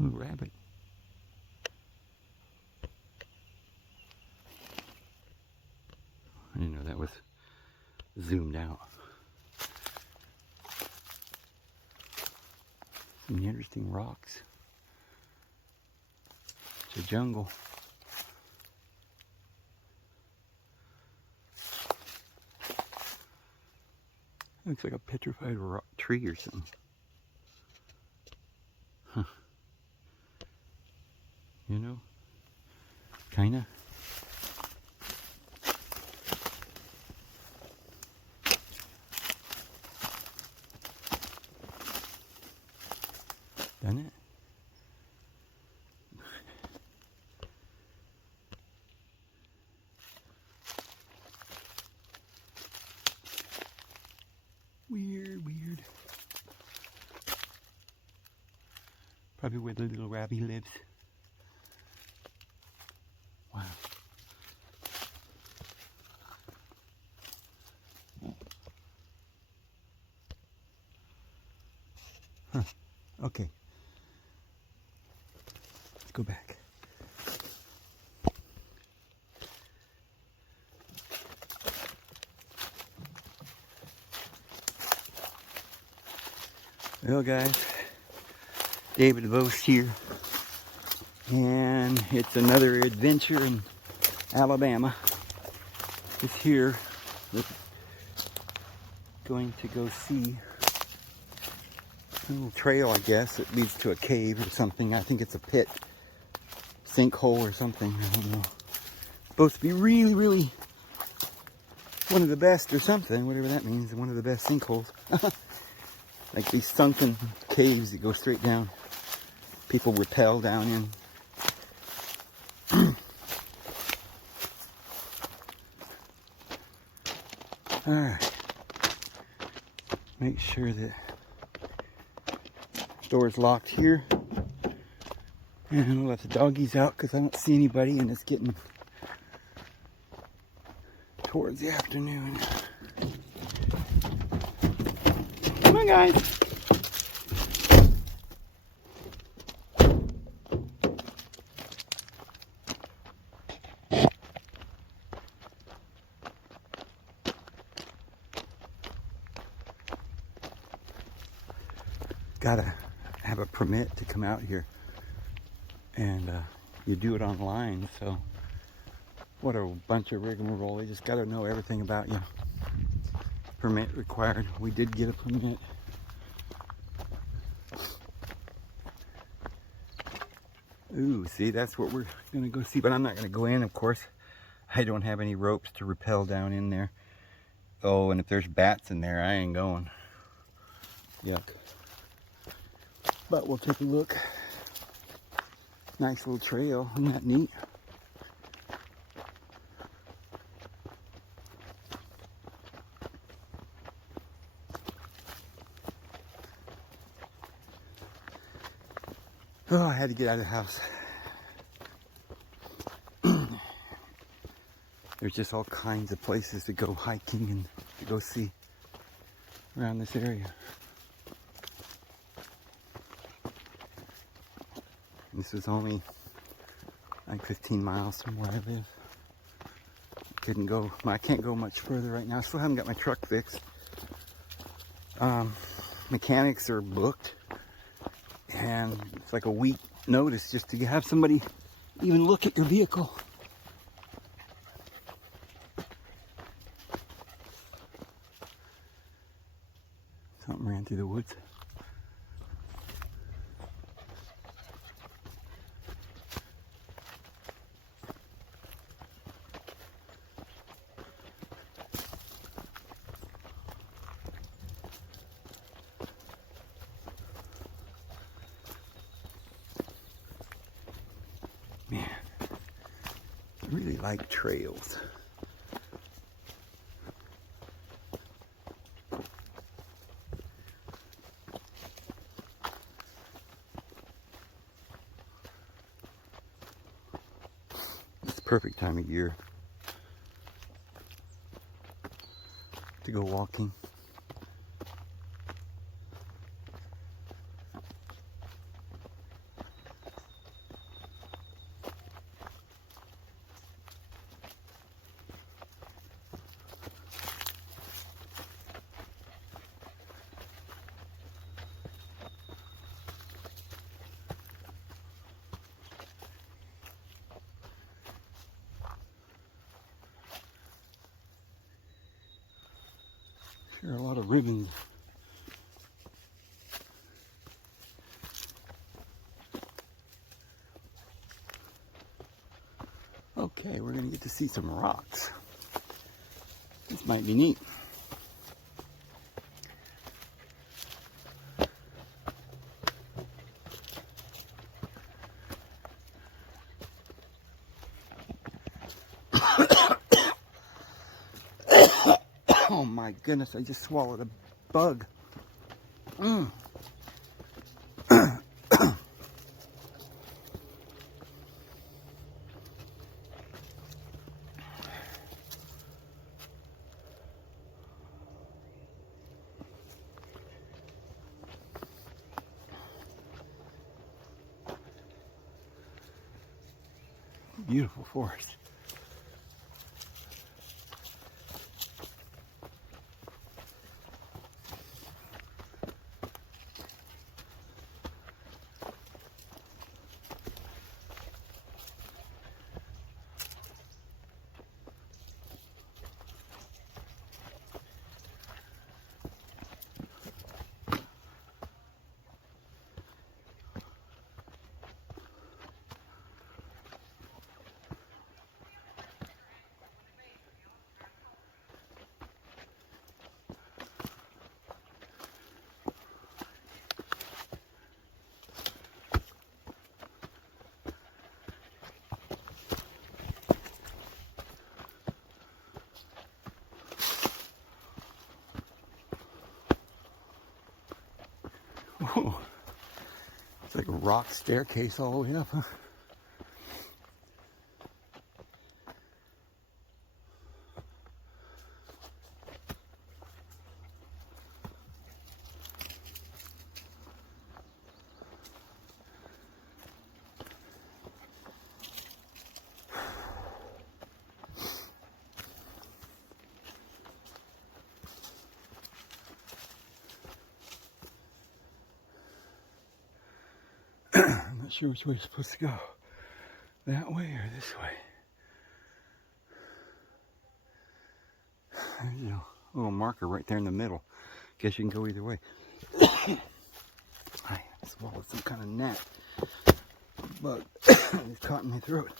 Ooh, rabbit. I didn't know that was zoomed out. Some interesting rocks. It's a jungle. Looks like a petrified rock tree or something. Huh. You know? Kinda. Done it? Weird, weird. Probably where the little rabbit lives. Wow. Huh. Okay. Let's go back. Well, guys, David Vose here, and it's another adventure in Alabama. It's here. We're going to go see a little trail, I guess. It leads to a cave or something. I think it's a pit, sinkhole or something. I don't know. Supposed to be really, really one of the best or something, whatever that means. One of the best sinkholes. Like these sunken caves that go straight down. People rappel down in. Alright. Make sure that the door's locked here. And we'll let the doggies out because I don't see anybody and it's getting towards the afternoon. Come on, guys. Gotta have a permit to come out here, and you do it online. So what a bunch of rigmarole. They just gotta know everything about you. Permit required. We did get a permit. Ooh, see, that's what we're gonna go see, but I'm not gonna go in, of course. I don't have any ropes to rappel down in there. Oh, and if there's bats in there, I ain't going. Yuck. But we'll take a look. Nice little trail. Isn't that neat? Oh, I had to get out of the house. There's just all kinds of places to go hiking and to go see around this area. This is only like 15 miles from where I live. I can't go much further right now. I still haven't got my truck fixed. Mechanics are booked. And it's like a week notice just to have somebody even look at your vehicle. Something ran through the woods. Man, I really like trails. It's the perfect time of year to go walking. There are a lot of ribbons. Okay, we're gonna get to see some rocks. This might be neat. Oh my goodness, I just swallowed a bug. Beautiful forest. Whoa. It's like a rock staircase all the way up, huh? I'm not sure which way it's supposed to go. That way or this way? There's a little marker right there in the middle. Guess you can go either way. I swallowed some kind of gnat bug. It's caught in my throat.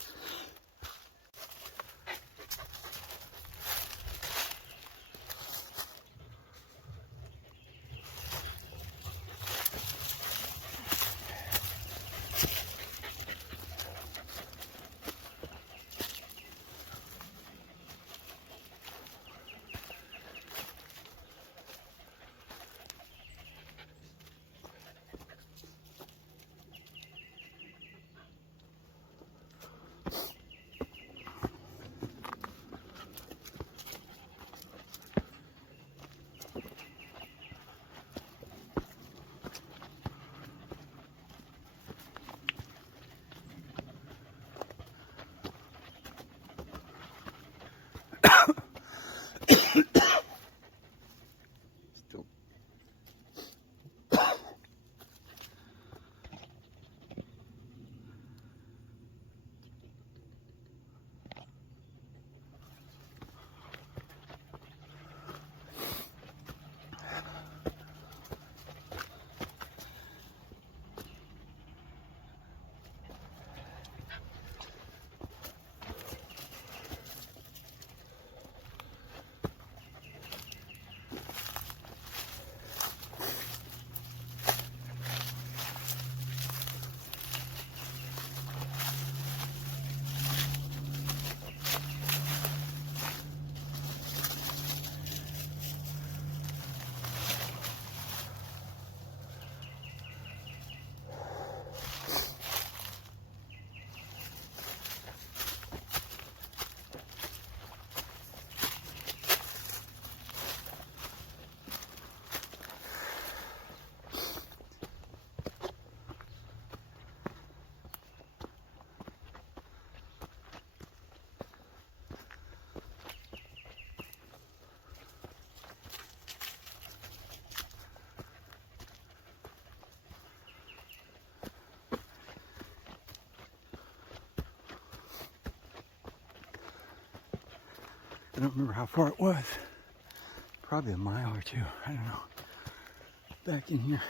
Still. I don't remember how far it was. Probably a mile or two. I don't know. Back in here.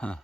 Huh.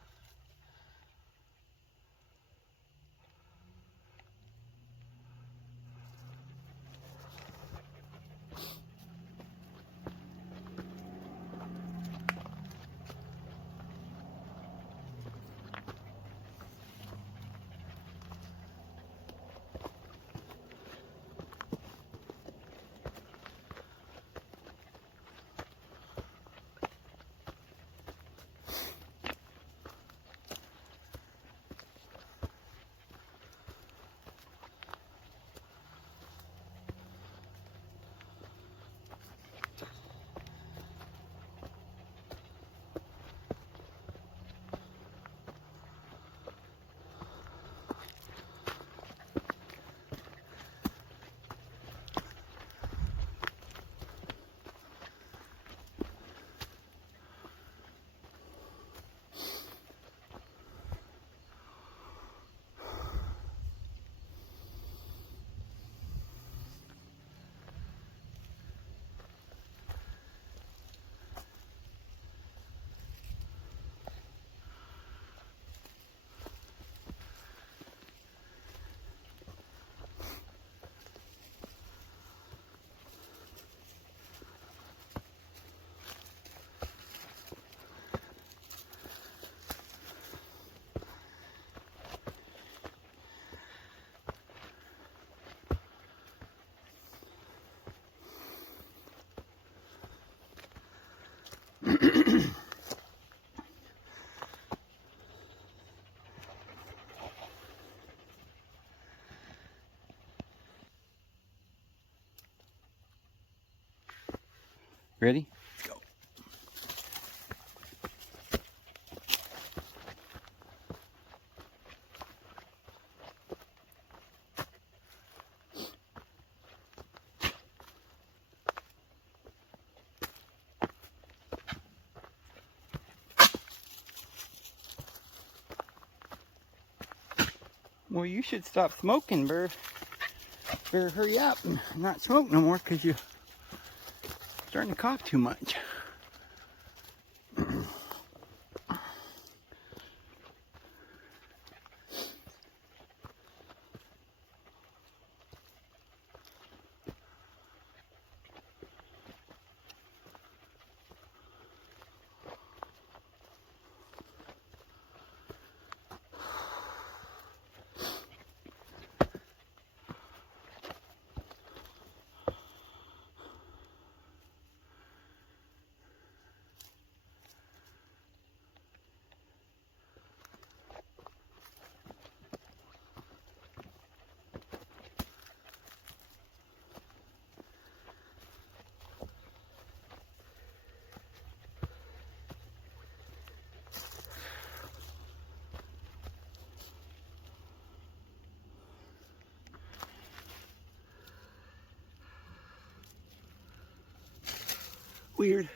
Ready? Let's go. Well, you should stop smoking, Burr. Better hurry up and not smoke no more, because you're starting to cough too much. Weird.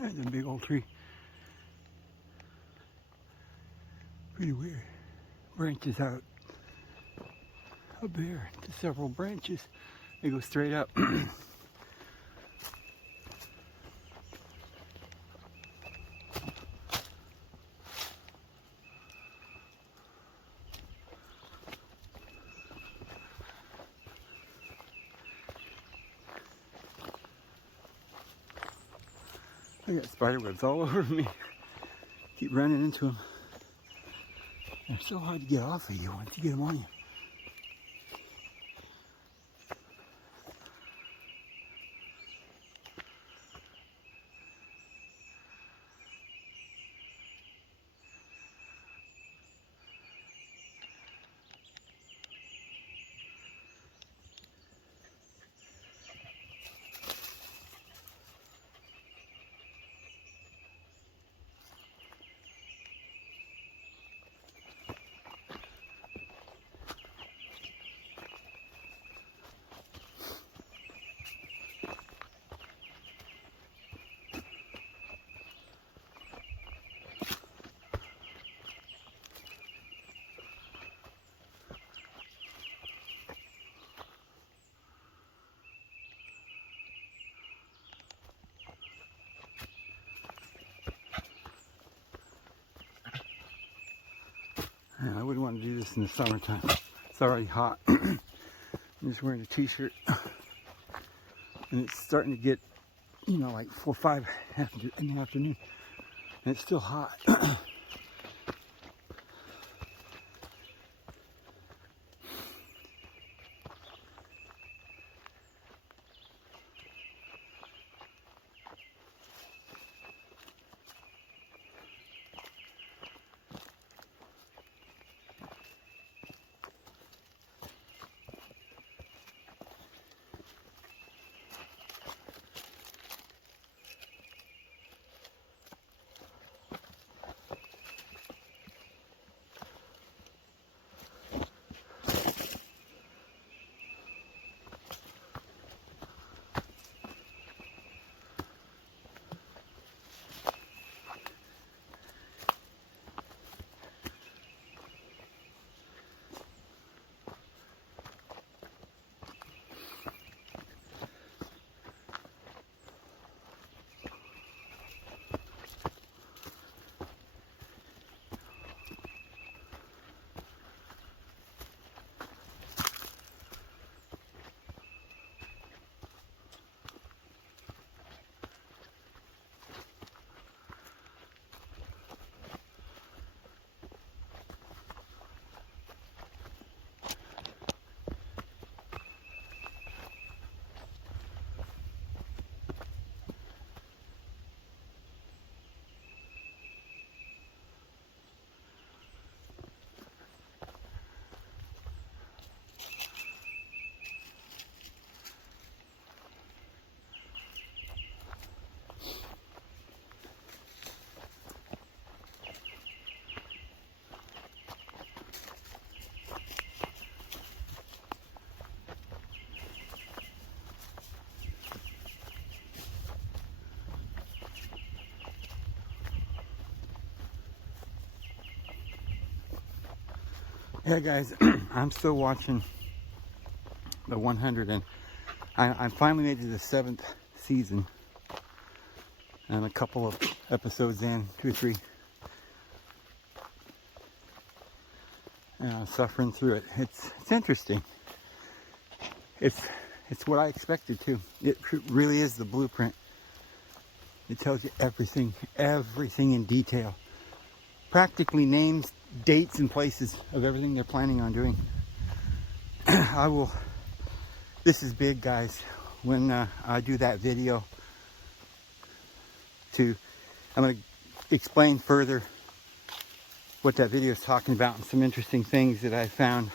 There's a big old tree. Pretty weird. Branches out up there to several branches. They go straight up. I got spider webs all over me. Keep running into them. They're so hard to get off of you once you get them on you. I wouldn't want to do this in the summertime. It's already hot. I'm just wearing a t-shirt. And it's starting to get, you know, like 4 or 5 in the afternoon. And it's still hot. Yeah, guys, I'm still watching the 100, and I finally made it to the 7th season. And a couple of episodes in, 2 or 3. And I'm suffering through it. It's interesting. It's what I expected to. It really is the blueprint. It tells you everything in detail. Practically names, dates, and places of everything they're planning on doing. This is big, guys. When I do that video, I'm going to explain further what that video is talking about and some interesting things that I found.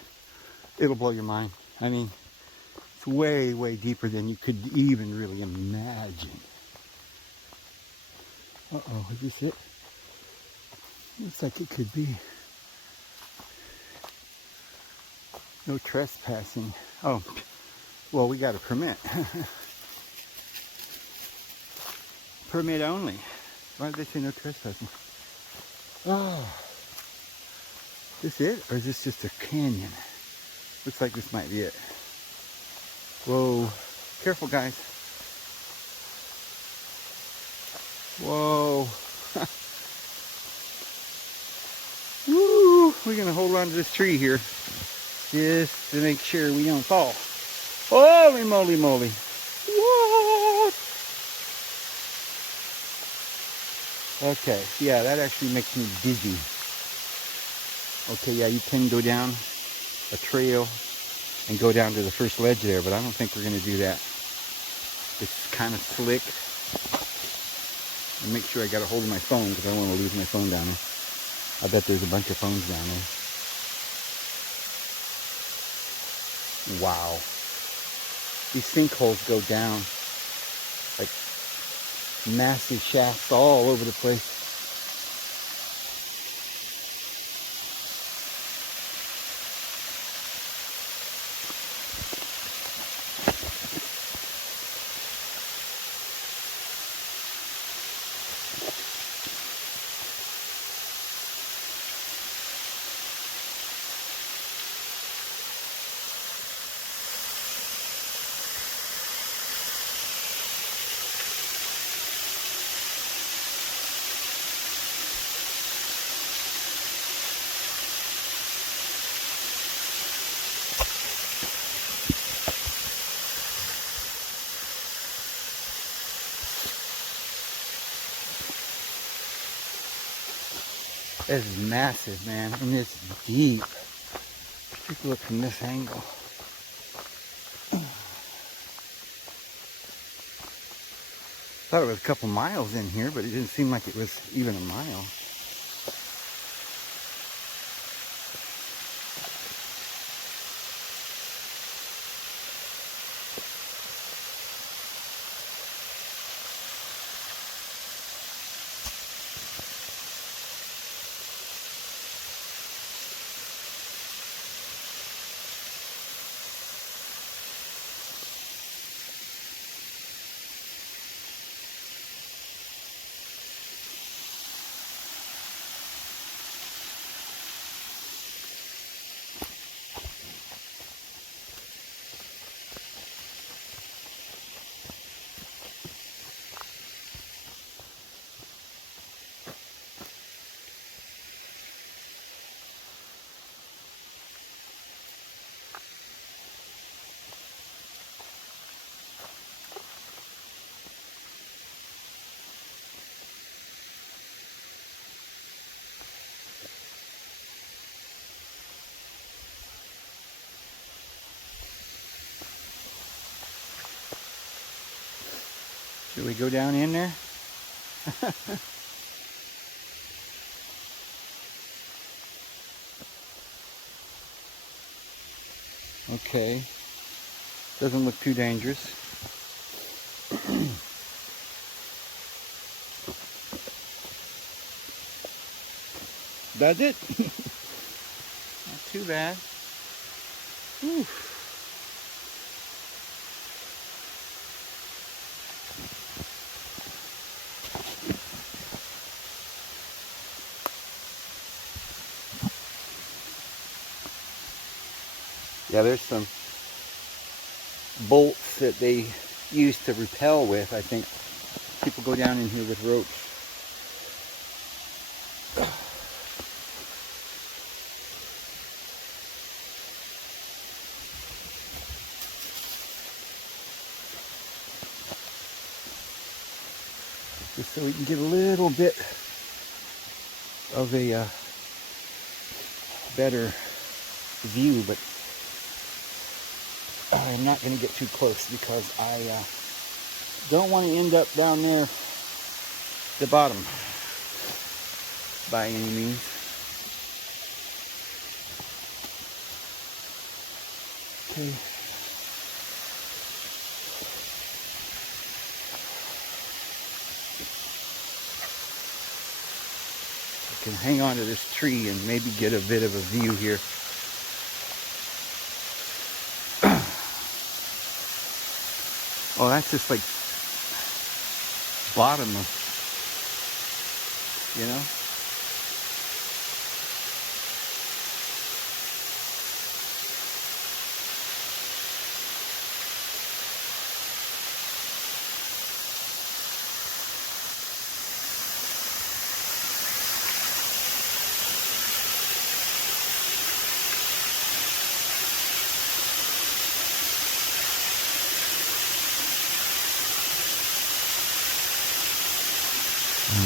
It'll blow your mind. I mean, it's way, way deeper than you could even really imagine. Uh-oh, is this it? Looks like it could be. No trespassing. Oh, well, we got a permit. Permit only. Why did they say no trespassing? Oh. Is this it? Or is this just a canyon? Looks like this might be it. Whoa. Careful, guys. Whoa. Woo! We're going to hold on to this tree here just to make sure we don't fall. Holy moly moly. What? Okay. Yeah, that actually makes me dizzy. Okay, yeah, you can go down a trail and go down to the first ledge there, but I don't think we're going to do that. It's kind of slick. And make sure I got a hold of my phone because I don't want to lose my phone down there. I bet there's a bunch of phones down there. Wow. These sinkholes go down like massive shafts all over the place. This is massive, man. I mean, it's deep. Take a look from this angle. Thought it was a couple miles in here, but it didn't seem like it was even a mile. Should we go down in there? Okay. Doesn't look too dangerous. That's it. Not too bad. Whew. Yeah, there's some bolts that they use to repel with, I think. People go down in here with ropes. Just so we can get a little bit of a better view, but I'm not going to get too close because I don't want to end up down there at the bottom by any means. Okay. I can hang on to this tree and maybe get a bit of a view here. Oh, that's just like bottom of, you know?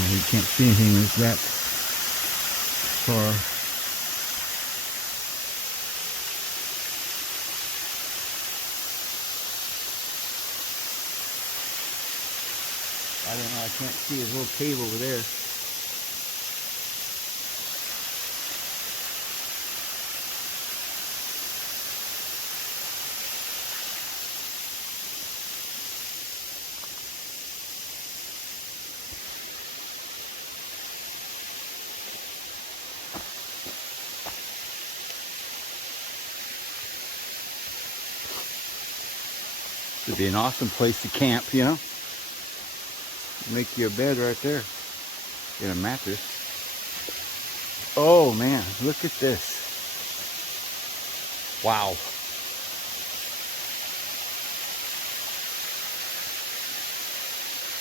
You can't see anything that's that far. I don't know, I can't see his little cave over there. Would be an awesome place to camp, you know? Make you a bed right there. Get a mattress. Oh man, look at this. Wow.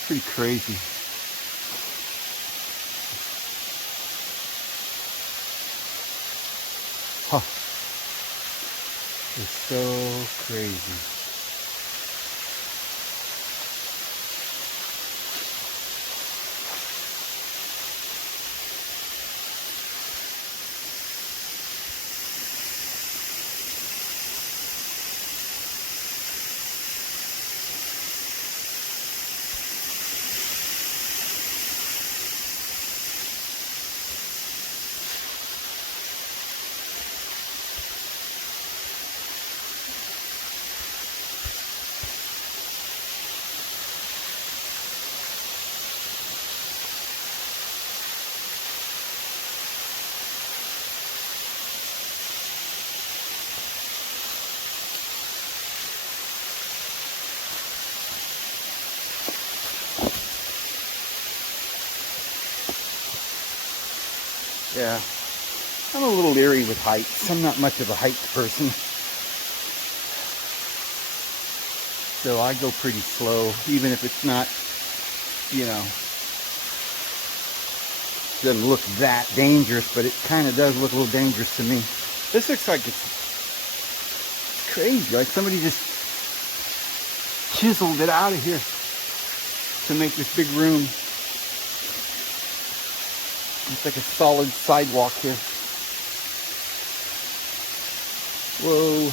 Pretty crazy. Huh. It's so crazy. Yeah, I'm a little leery with heights. I'm not much of a height person. So I go pretty slow, even if it's not, you know, doesn't look that dangerous, but it kind of does look a little dangerous to me. This looks like it's crazy, like somebody just chiseled it out of here to make this big room. It's like a solid sidewalk here. Whoa.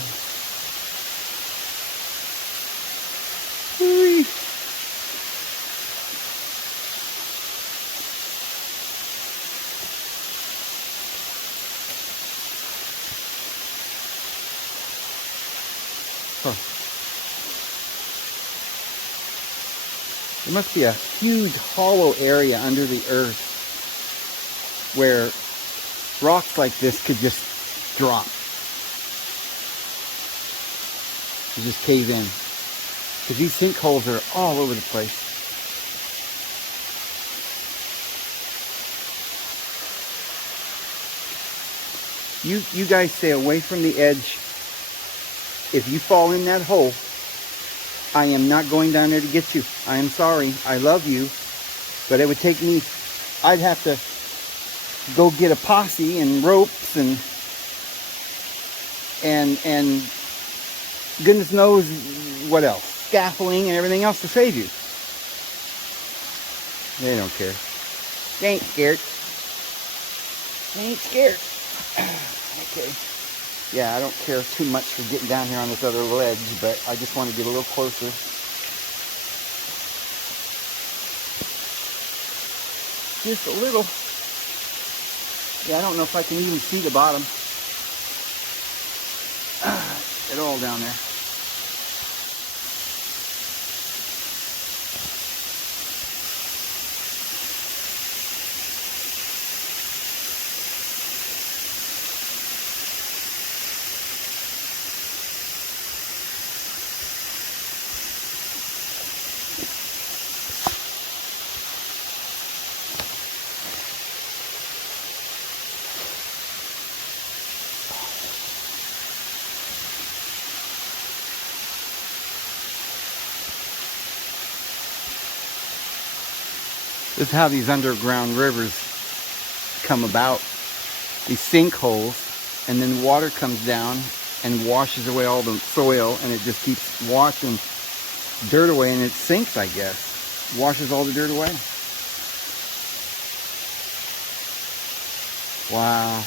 Whee. Huh. There must be a huge hollow area under the earth where rocks like this could just drop. To just cave in. Because these sinkholes are all over the place. You guys stay away from the edge if you fall in that hole, I am not going down there to get you. I am sorry. I love you. But it would take me, I'd have to go get a posse and ropes and goodness knows what else. Scaffolding and everything else to save you. They don't care. They ain't scared. They ain't scared. Okay. Yeah, I don't care too much for getting down here on this other ledge, but I just want to get a little closer. Just a little. Yeah, I don't know if I can even see the bottom at all down there. This is how these underground rivers come about. These sinkholes, and then water comes down and washes away all the soil, and it just keeps washing dirt away, and it sinks, I guess. Washes all the dirt away. Wow.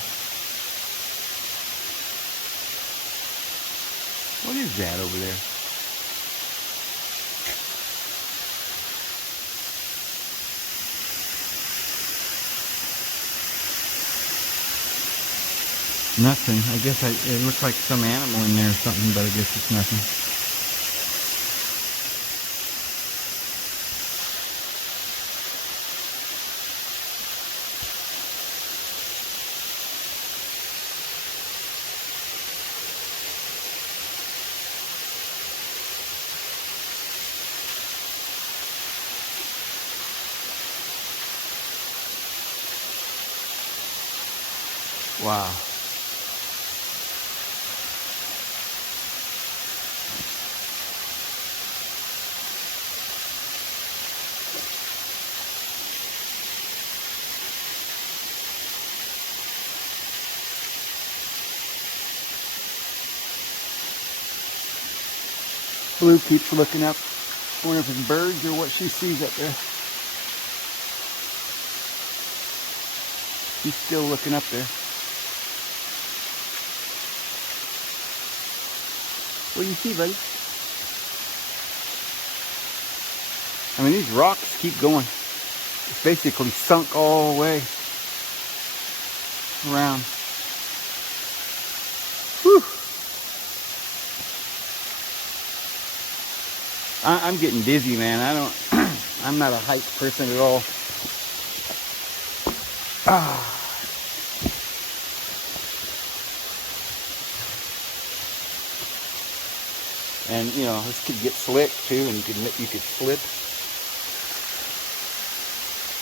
What is that over there? Nothing. I guess it looks like some animal in there or something, but I guess it's nothing. Wow. Blue keeps looking up. I wonder if it's birds or what she sees up there. She's still looking up there. What do you see, buddy? I mean, these rocks keep going. It's basically sunk all the way around. Whew. I'm getting dizzy, man. I'm not a height person at all. And you know, this could get slick too, and you could slip.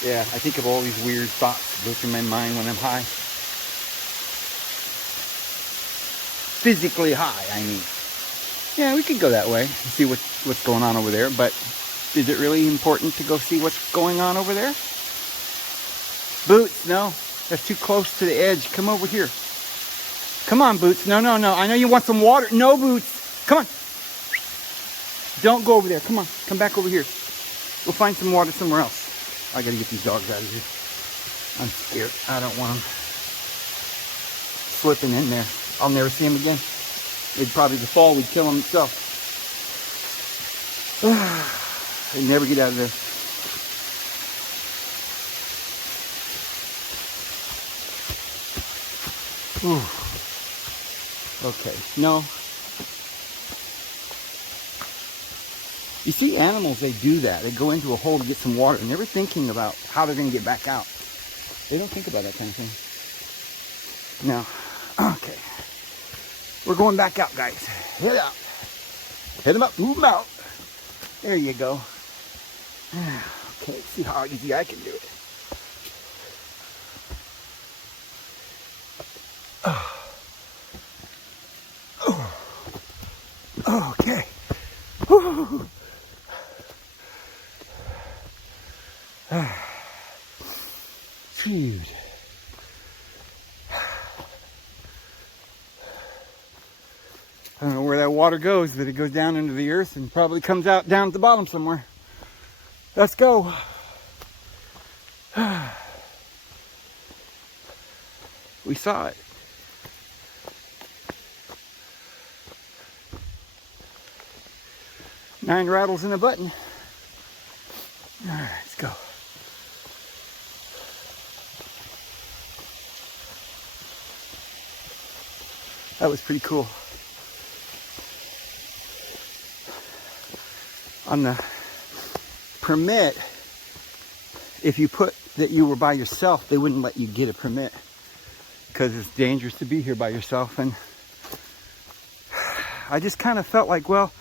Yeah, I think of all these weird thoughts that go through my mind when I'm high. Physically high, I mean. Yeah, we could go that way and see what's going on over there, but is it really important to go see what's going on over there? Boots, no. That's too close to the edge. Come over here. Come on, Boots. No. I know you want some water. No, Boots. Come on. Don't go over there. Come on. Come back over here. We'll find some water somewhere else. I gotta get these dogs out of here. I'm scared. I don't want them slipping in there. I'll never see them again. It'd probably the fall would kill them itself. They never get out of there. Ooh. Okay. No. You see animals, they do that. They go into a hole to get some water, never thinking about how they're going to get back out. They don't think about that kind of thing. No. Okay. We're going back out, guys. Head out. Head them up. Move them out. There you go. Okay, see how easy I can do it. Okay. Whew. Dude. I don't know where that water goes, but it goes down into the earth and probably comes out down at the bottom somewhere. Let's go. We saw it. Nine rattles in a button. All right, let's go. That was pretty cool. On the permit, if you put that you were by yourself, they wouldn't let you get a permit because it's dangerous to be here by yourself. And I just kind of felt like, well,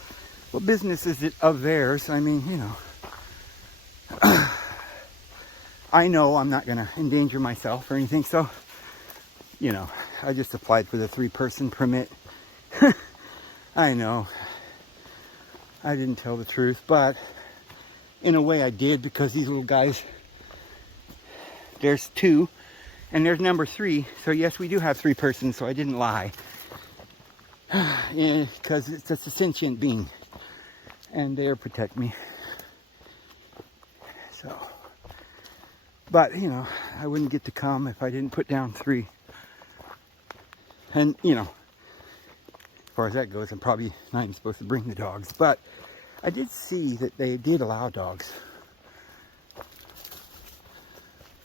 what business is it of theirs? I mean, you know, I know I'm not going to endanger myself or anything, so, you know, I just applied for the 3-person permit. I know I didn't tell the truth, but in a way I did, because these little guys, there's 2 and there's number 3, so yes, we do have 3 persons, so I didn't lie. Because it's just a sentient being and they'll protect me. So, but you know, I wouldn't get to come if I didn't put down 3. And you know, as far as that goes, I'm probably not even supposed to bring the dogs, but I did see that they did allow dogs.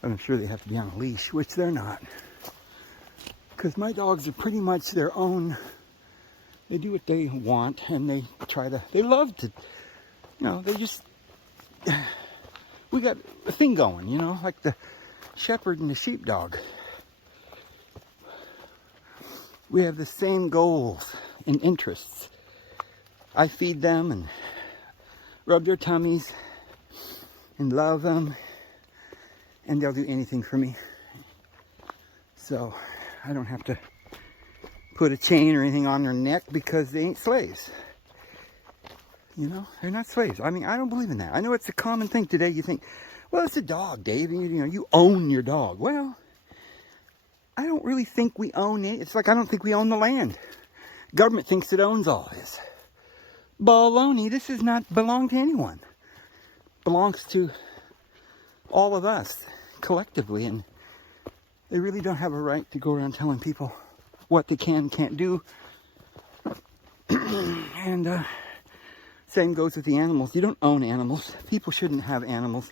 I'm sure they have to be on a leash, which they're not, because my dogs are pretty much their own. They do what they want, and they love to, you know, they just, we got a thing going, you know, like the shepherd and the sheepdog. We have the same goals and interests. I feed them and rub their tummies and love them, and they'll do anything for me. So I don't have to put a chain or anything on their neck because they ain't slaves. You know, they're not slaves. I mean, I don't believe in that. I know it's a common thing today. You think, well, it's a dog, Dave. You know, you own your dog. Well, I don't really think we own it. It's like I don't think we own the land. Government thinks it owns all this. Baloney. This does not belong to anyone. It belongs to all of us collectively, and they really don't have a right to go around telling people what they can and can't do. And same goes with the animals. You don't own animals. People shouldn't have animals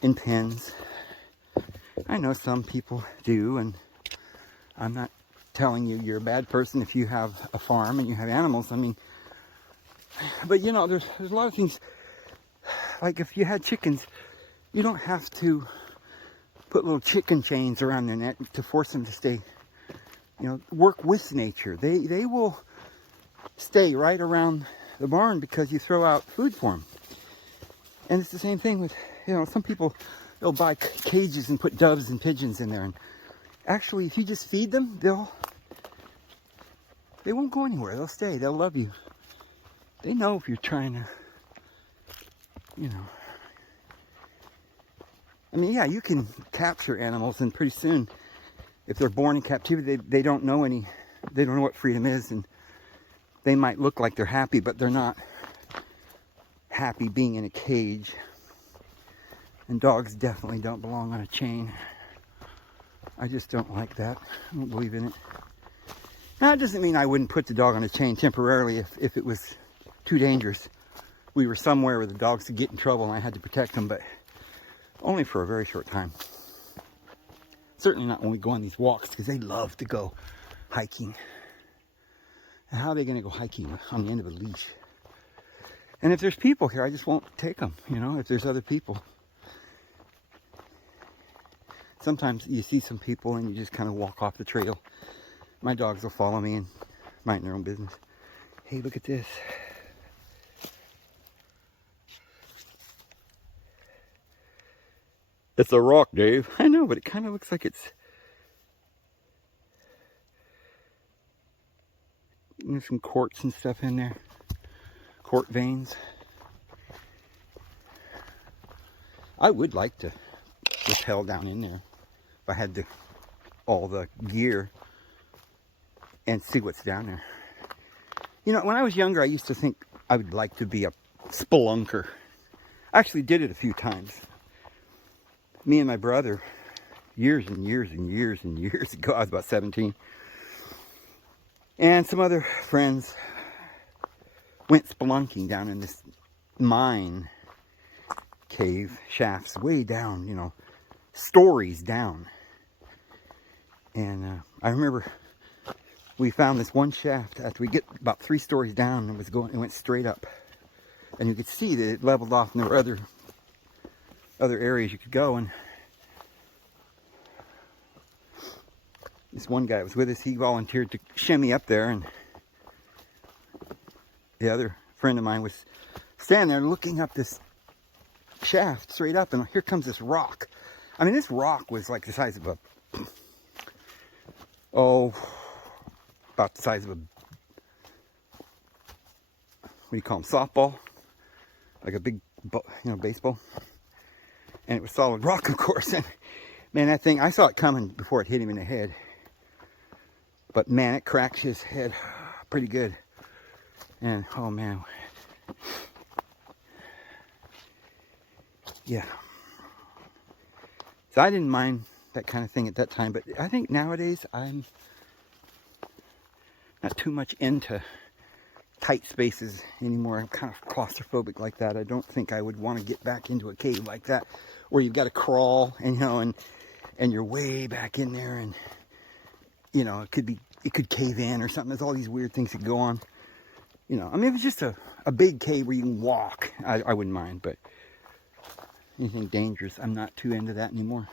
in pens. I know some people do, and I'm not telling you you're a bad person if you have a farm and you have animals. I mean, but you know, there's a lot of things, like if you had chickens, you don't have to put little chicken chains around their neck to force them to stay. You know, work with nature. They will stay right around the barn because you throw out food for them. And it's the same thing with, you know, some people, they'll buy cages and put doves and pigeons in there. And actually, if you just feed them, they won't go anywhere. They'll stay. They'll love you. They know if you're trying to, you know. I mean, yeah, you can capture animals, and pretty soon, if they're born in captivity, they don't know what freedom is, and they might look like they're happy, but they're not happy being in a cage. And dogs definitely don't belong on a chain. I just don't like that. I don't believe in it. Now, that doesn't mean I wouldn't put the dog on a chain temporarily if it was too dangerous. We were somewhere where the dogs could get in trouble and I had to protect them, but only for a very short time. Certainly not when we go on these walks, because they love to go hiking. And how are they going to go hiking on the end of a leash? And if there's people here, I just won't take them, you know, if there's other people. Sometimes you see some people and you just kind of walk off the trail. My dogs will follow me and mind their own business. Hey, look at this. It's a rock, Dave. I know, but it kind of looks like it's... There's some quartz and stuff in there. Quartz veins. I would like to rappel down in there if I had all the gear and see what's down there. You know, when I was younger, I used to think I would like to be a spelunker. I actually did it a few times. Me and my brother, years and years and years and years ago, I was about 17. And some other friends went spelunking down in this mine cave, shafts way down, you know, stories down. And I remember we found this one shaft after we get about 3 stories down, and it went straight up. And you could see that it leveled off, and there were other areas you could go. And this one guy that was with us, he volunteered to shimmy up there, and the other friend of mine was standing there looking up this shaft straight up, and here comes this rock. I mean, this rock was like the size of about the size of what do you call them, softball, like a big, baseball. And it was solid rock, of course. And man, that thing, I saw it coming before it hit him in the head. But man, it cracked his head pretty good. And oh man, yeah. So I didn't mind that kind of thing at that time, but I think nowadays I'm not too much into tight spaces anymore. I'm kind of claustrophobic like that. I don't think I would want to get back into a cave like that, where you've got to crawl, and and you're way back in there, and it could cave in or something. There's all these weird things that go on. I mean, if it's just a big cave where you can walk, I wouldn't mind, but anything dangerous, I'm not too into that anymore.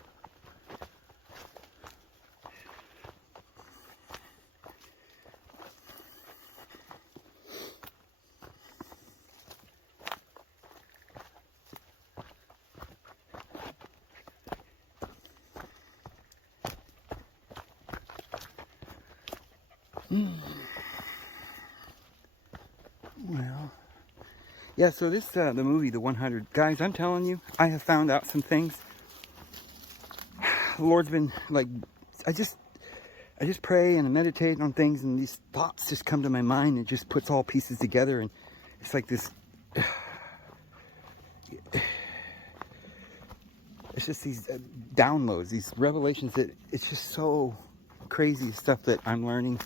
Well, yeah, so this, the movie, The 100, guys, I'm telling you, I have found out some things. The Lord's been, like, I just pray and meditate on things, and these thoughts just come to my mind, and it just puts all pieces together, and it's like this, it's just these downloads, these revelations that it's just so crazy stuff that I'm learning.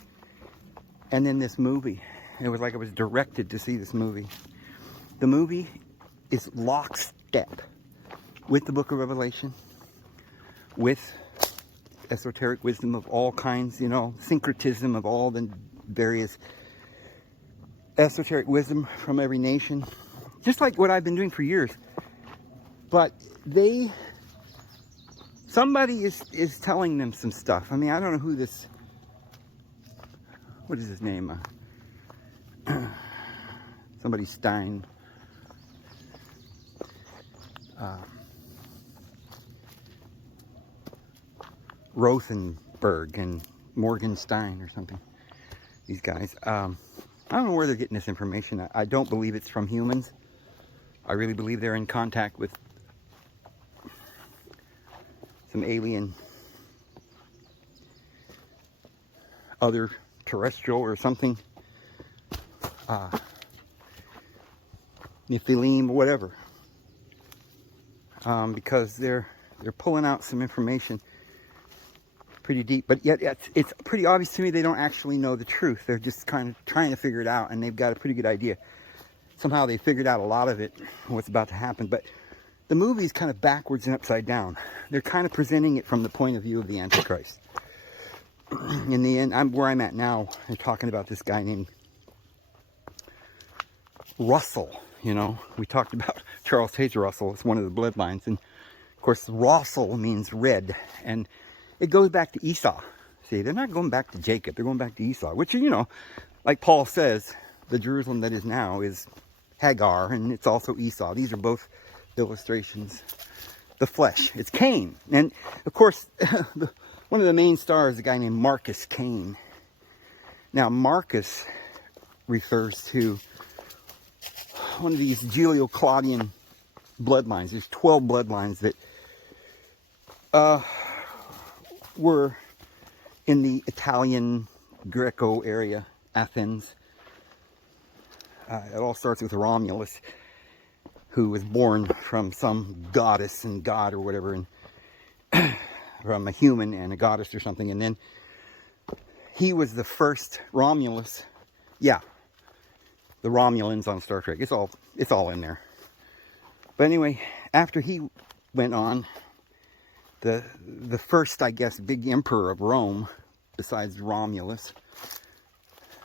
And then this movie, it was like I was directed to see this movie. The movie is lockstep with the book of Revelation, with esoteric wisdom of all kinds, syncretism of all the various esoteric wisdom from every nation, just like what I've been doing for years. But somebody is telling them some stuff. I mean, I don't know who this, what is his name? Somebody Stein. Rothenberg and Morgenstein or something. These guys. I don't know where they're getting this information. I don't believe it's from humans. I really believe they're in contact with some alien, other terrestrial or something, Nephilim or whatever, because they're pulling out some information pretty deep, but yet it's pretty obvious to me they don't actually know the truth. They're just kind of trying to figure it out, and they've got a pretty good idea. Somehow they figured out a lot of it, what's about to happen, but the movie is kind of backwards and upside down. They're kind of presenting it from the point of view of the Antichrist. In the end, where I'm at now, they're talking about this guy named Russell. We talked about Charles Taze Russell. It's one of the bloodlines, and of course Russell means red, and it goes back to Esau. See, they're not going back to Jacob, they're going back to Esau, which, like Paul says, the Jerusalem that is now is Hagar, and it's also Esau. These are both illustrations. The flesh, it's Cain, and of course one of the main stars is a guy named Marcus Cain. Now Marcus refers to one of these Julio-Claudian bloodlines. There's 12 bloodlines that were in the Italian Greco area, Athens. It all starts with Romulus, who was born from some goddess and god or whatever, and from a human and a goddess or something. And then he was the first Romulus. Yeah, the Romulans on Star Trek. It's all in there. But anyway, after he went on, the first, I guess, big emperor of Rome, besides Romulus,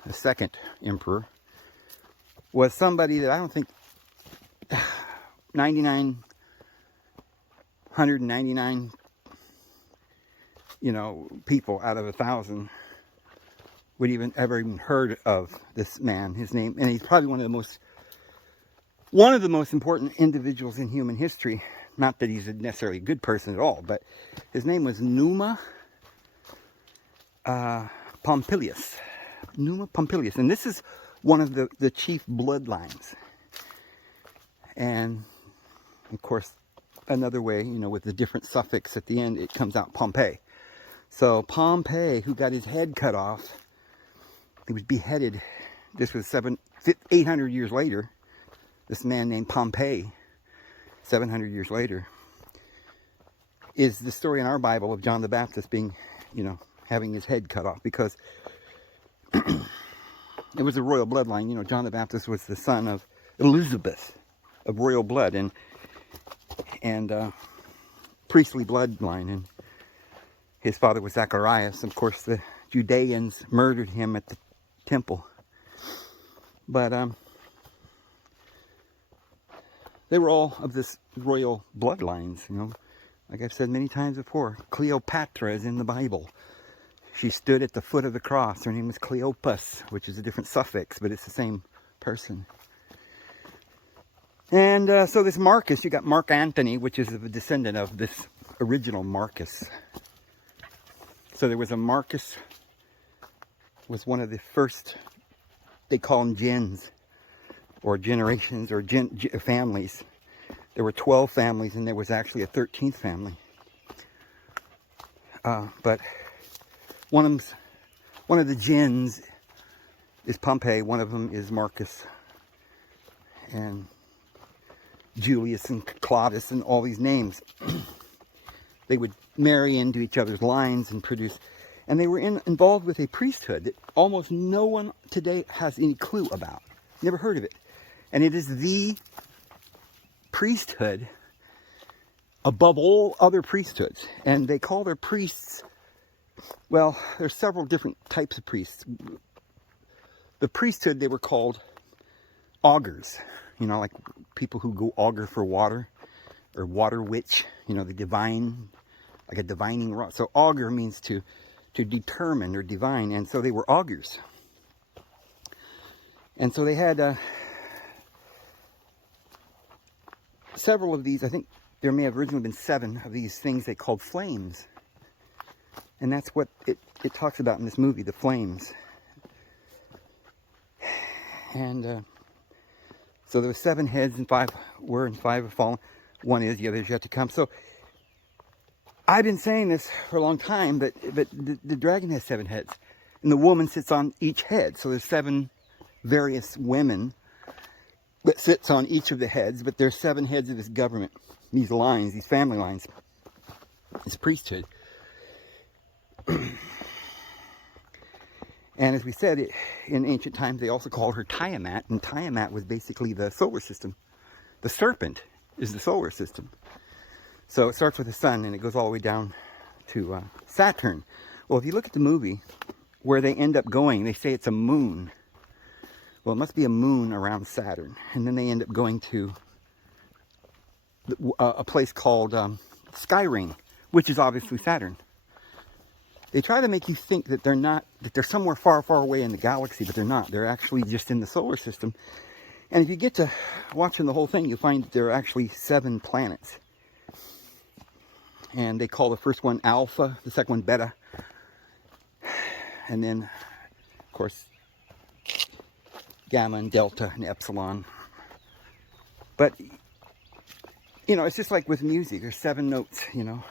the second emperor, was somebody that I don't think 199, people out of 1,000 would ever even heard of this man, his name, and he's probably one of the most important individuals in human history. Not that he's necessarily a good person at all, but his name was Numa Pompilius. Numa Pompilius, and this is one of the chief bloodlines. And of course, another way, with the different suffix at the end, it comes out Pompey. So Pompey, who got his head cut off, he was beheaded. This was 800 years later. This man named Pompey, 700 years later, is the story in our Bible of John the Baptist being, having his head cut off, because it was a royal bloodline. John the Baptist was the son of Elizabeth, of royal blood, and priestly bloodline, and his father was Zacharias. Of course, the Judeans murdered him at the temple, but they were all of this royal bloodlines. Like I've said many times before, Cleopatra is in the Bible. She stood at the foot of the cross. Her name was Cleopas, which is a different suffix, but it's the same person. And so this Marcus, you got Mark Antony, which is a descendant of this original Marcus. So there was a Marcus, was one of the first, they call them gens, or generations, or families. There were 12 families, and there was actually a 13th family. But one of the gens is Pompey. One of them is Marcus, and Julius and Claudius, and all these names. They would marry into each other's lines and produce, and they were involved with a priesthood that almost no one today has any clue about. Never heard of it. And it is the priesthood above all other priesthoods. And they call their priests, well, there's several different types of priests. The priesthood, they were called augurs. Like people who go augur for water, or water witch, the divine, like a divining rod. So augur means to determine or divine, and so they were augurs. And so they had several of these. I think there may have originally been 7 of these things they called flames. And that's what it talks about in this movie, the flames. And so there were 7 heads, and 5 were, and 5 have fallen. One is, the other is yet to come. So I've been saying this for a long time, but the dragon has 7 heads, and the woman sits on each head. So there's 7 various women that sits on each of the heads, but there's 7 heads of this government, these lines, these family lines, this priesthood. And as we said, in ancient times, they also called her Tiamat, and Tiamat was basically the solar system. The serpent is the solar system. So it starts with the sun, and it goes all the way down to Saturn. Well, if you look at the movie, where they end up going, they say it's a moon. Well, it must be a moon around Saturn. And then they end up going to a place called Skyring, which is obviously Saturn. They try to make you think that they're somewhere far, far away in the galaxy, but they're not. They're actually just in the solar system. And if you get to watching the whole thing, you'll find that there are actually 7 planets. And they call the first one Alpha, the second one Beta. And then, of course, gamma and delta and epsilon. But, you know, it's just like with music. There's 7 notes, you know.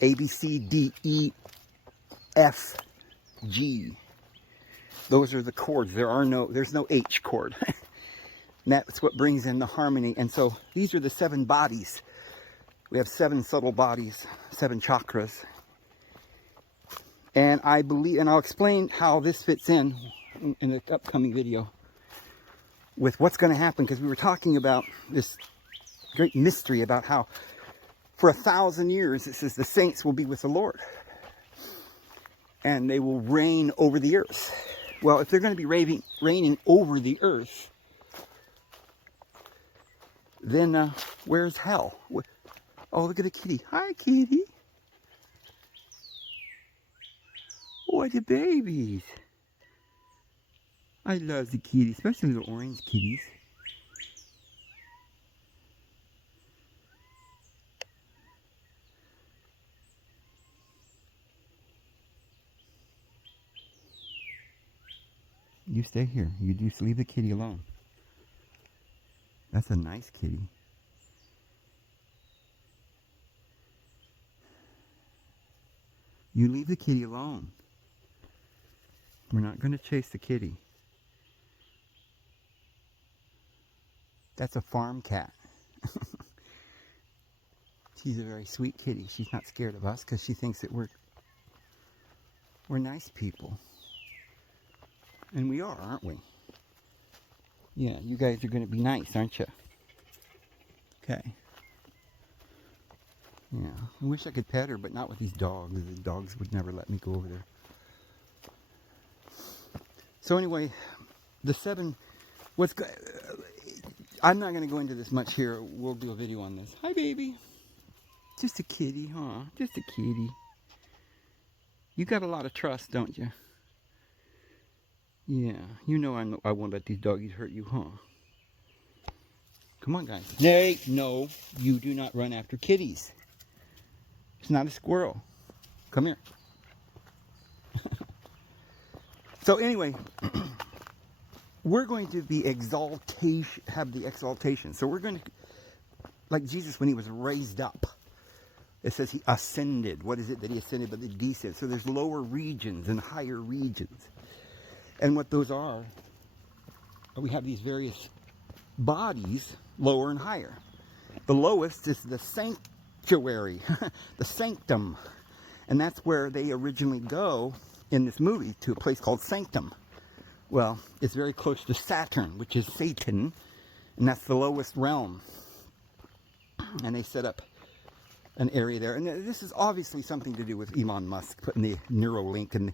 A, B, C, D, E, F, G. Those are the chords. There's no H chord. And that's what brings in the harmony. And so these are the 7 bodies. We have 7 subtle bodies, 7 chakras. And I believe, and I'll explain how this fits in the upcoming video with what's going to happen, because we were talking about this great mystery about how for 1,000 years it says the saints will be with the Lord and they will reign over the earth. Well, if they're going to be reigning over the earth, then where's hell? Oh, look at the kitty. Hi, kitty. Oh, the babies. I love the kitties, especially the orange kitties. You stay here. You just leave the kitty alone. That's a nice kitty. You leave the kitty alone. We're not going to chase the kitty. That's a farm cat. She's a very sweet kitty. She's not scared of us because she thinks that we're nice people. And we are, aren't we? Yeah, you guys are going to be nice, aren't you? Okay. Yeah, I wish I could pet her, but not with these dogs. The dogs would never let me go over there. So anyway, the 7, I'm not going to go into this much here. We'll do a video on this. Hi, baby. Just a kitty, huh? Just a kitty. You got a lot of trust, don't you? Yeah, you know I won't let these doggies hurt you, huh? Come on, guys. Nay, no, you do not run after kitties. It's not a squirrel. Come here. So anyway, we're going to be have the exaltation. So we're going to, like Jesus when he was raised up. It says he ascended. What is it that he ascended? But he descended. So there's lower regions and higher regions. And what those are, we have these various bodies, lower and higher. The lowest is the sanctuary, the sanctum. And that's where they originally go in this movie, to a place called Sanctum. Well, it's very close to Saturn, which is Satan, and that's the lowest realm. And they set up an area there. And this is obviously something to do with Elon Musk putting the Neuralink, and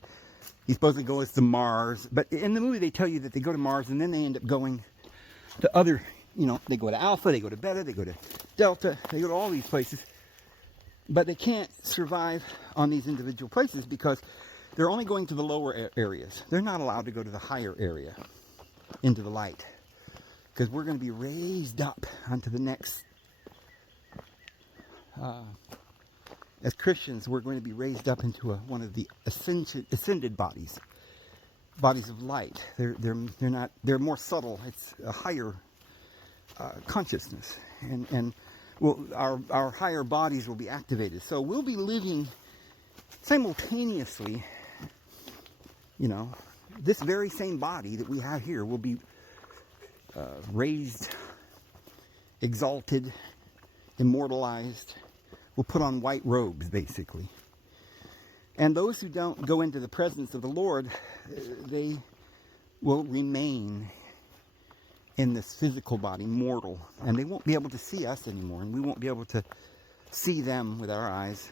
he's supposed to go to Mars. But in the movie they tell you that they go to Mars and then they end up going to other, you know, they go to Alpha, they go to Beta, they go to Delta, they go to all these places. But they can't survive on these individual places because they're only going to the lower areas. They're not allowed to go to the higher area, into the light. Because we're going to be raised up onto the next... as Christians, we're going to be raised up into one of the ascended bodies. Bodies of light. They're more subtle. It's a higher consciousness. And our higher bodies will be activated. So we'll be living simultaneously, you know, this very same body that we have here will be raised, exalted, immortalized. We'll put on white robes, basically. And those who don't go into the presence of the Lord, they will remain in this physical body, mortal. And they won't be able to see us anymore, and we won't be able to see them with our eyes.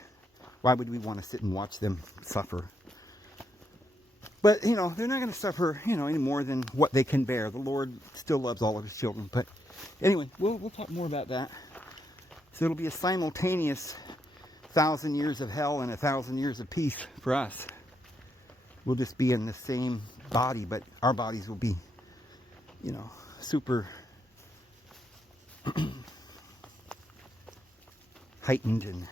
Why would we want to sit and watch them suffer? But, you know, they're not going to suffer, you know, any more than what they can bear. The Lord still loves all of his children. But anyway, we'll talk more about that. So it'll be a simultaneous 1,000 years of hell and 1,000 years of peace for us. We'll just be in the same body, but our bodies will be, you know, super heightened in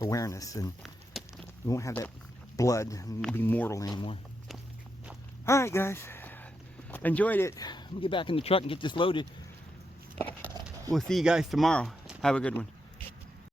awareness, and we won't have that blood and we'll be mortal anymore. Alright guys, enjoyed it. Let me get back in the truck and get this loaded. We'll see you guys tomorrow. Have a good one.